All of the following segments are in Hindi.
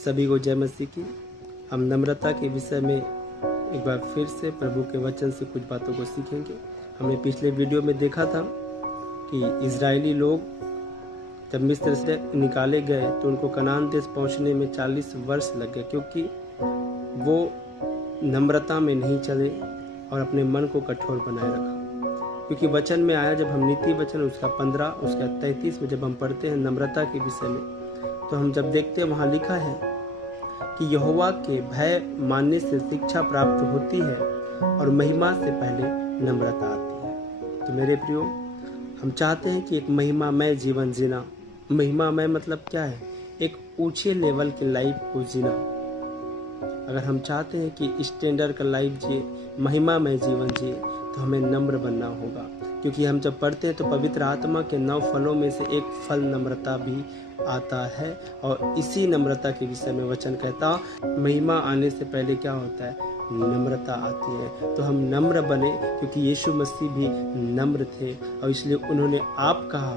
सभी को जय मसीह की। हम नम्रता के विषय में एक बार फिर से प्रभु के वचन से कुछ बातों को सीखेंगे। हमने पिछले वीडियो में देखा था कि इजरायली लोग जब मिस्र से निकाले गए तो उनको कनान देश पहुंचने में 40 वर्ष लग गए, क्योंकि वो नम्रता में नहीं चले और अपने मन को कठोर बनाए रखा। क्योंकि वचन में आया, जब हम नीति वचन उसका 15 उसका 33 में जब हम पढ़ते हैं नम्रता के विषय में, तो हम जब देखते हैं वहाँ लिखा है कि यहोवा के भय मानने से शिक्षा प्राप्त होती है और महिमा से पहले नम्रता आती है। तो मेरे प्रियो, हम चाहते हैं कि एक महिमामय जीवन जीना। महिमामय मतलब क्या है? एक ऊंचे लेवल की लाइफ को जीना। अगर हम चाहते हैं कि स्टैंडर्ड का लाइफ जिए, महिमामय जीवन जिए, तो हमें नम्र बनना होगा। क्योंकि हम जब पढ़ते हैं तो पवित्र आत्मा के 9 फलों में से एक फल नम्रता भी आता है, और इसी नम्रता के विषय में वचन कहता, महिमा आने से पहले क्या होता है? नम्रता आती है। तो हम नम्र बने, क्योंकि यीशु मसीह भी नम्र थे और इसलिए उन्होंने आप कहा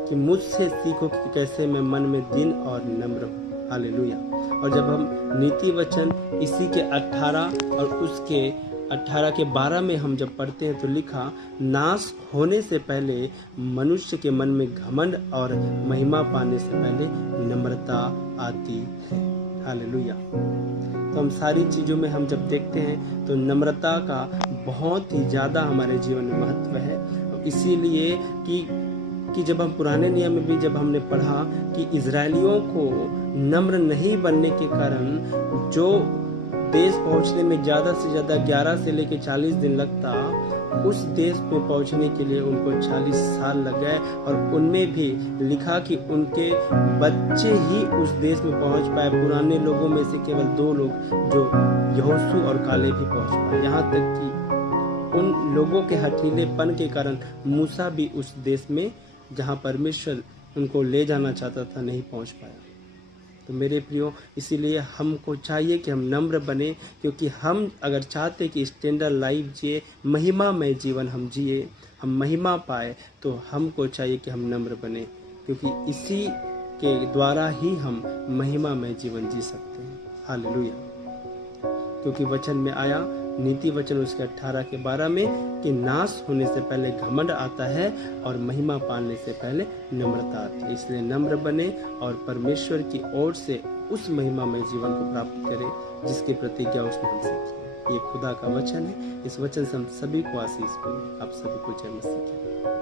कि मुझसे सीखो कि कैसे मैं मन में दीन और नम्र हूँ। हालेलुया। और जब हम नीति वचन इसी के 18 और उसके 18 के 12 में हम जब पढ़ते हैं तो लिखा, नाश होने से पहले मनुष्य के मन में घमंड और महिमा पाने से पहले नम्रता आती है। हालेलुया। तो हम सारी चीज़ों में हम जब देखते हैं तो नम्रता का बहुत ही ज़्यादा हमारे जीवन में महत्व है। इसीलिए कि जब हम पुराने नियम में भी जब हमने पढ़ा कि इजरायलियों को नम्र नहीं बनने के कारण जो देश पहुंचने में ज़्यादा से ज़्यादा 11 से लेकर 40 दिन लगता, उस देश में पहुंचने के लिए उनको 40 साल लग गए। और उनमें भी लिखा कि उनके बच्चे ही उस देश में पहुंच पाए। पुराने लोगों में से केवल 2 लोग जो यहोशू और कालेब भी पहुंच पाए। यहाँ तक कि उन लोगों के हठीलेपन के कारण मूसा भी उस देश में जहाँ परमेश्वर उनको ले जाना चाहता था नहीं पहुँच पाया। तो मेरे प्रियो, इसीलिए हमको चाहिए कि हम नम्र बने, क्योंकि हम अगर चाहते कि स्टैंडर्ड लाइफ जिए, महिमामय जीवन हम जिए, हम महिमा पाए, तो हमको चाहिए कि हम नम्र बने, क्योंकि इसी के द्वारा ही हम महिमामय जीवन जी सकते हैं। हालेलुया। क्योंकि वचन में आया, नीति वचन उसके 18 के 12 में, कि नाश होने से पहले घमंड आता है और महिमा पाने से पहले नम्रता आती है। इसलिए नम्र बने और परमेश्वर की ओर से उस महिमामय जीवन को प्राप्त करें जिसकी प्रतिज्ञा उसने हमसे की है। ये खुदा का वचन है। इस वचन से हम सभी को आशीष मिले। आप सभी को जय मसीह की।